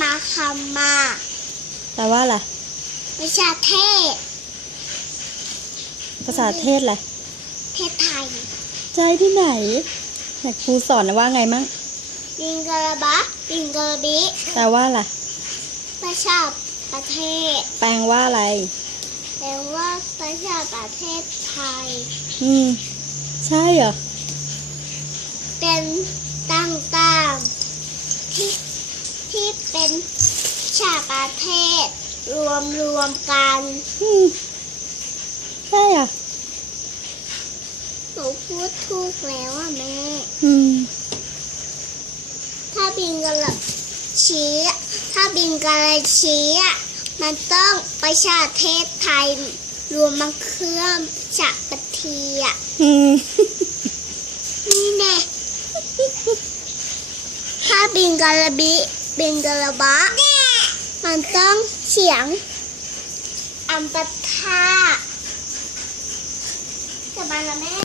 มาคำมาแปลว่าอะไรวิชาเทศ ภาษาเทศอะไรเทศไทย ใจที่ไหนไหนครูสอนนะว่าไงมั่งบิงกระบะบิงกระบิแปลว่าอะไรประชาประเทศ แปลว่าอะไร แปลว่าประชาประเทศไทย อืม ใช่เหรอ เป็นต่างๆที่ที่ เป็นชาติประเทศรวมรวมกันอืมใช่เหรอหนูพูดถูกแล้วอะแม่ อืม ถ้าบินกระชี้อะถ้าบินกระชี้อะมันต้องประชาเทศไทย รวมมาเครื่องจากปทีอะอืม นี่แน่ถ้าบินกระบิ บินกระบะมันต้องเสียง อัมปทาจะมาละแม่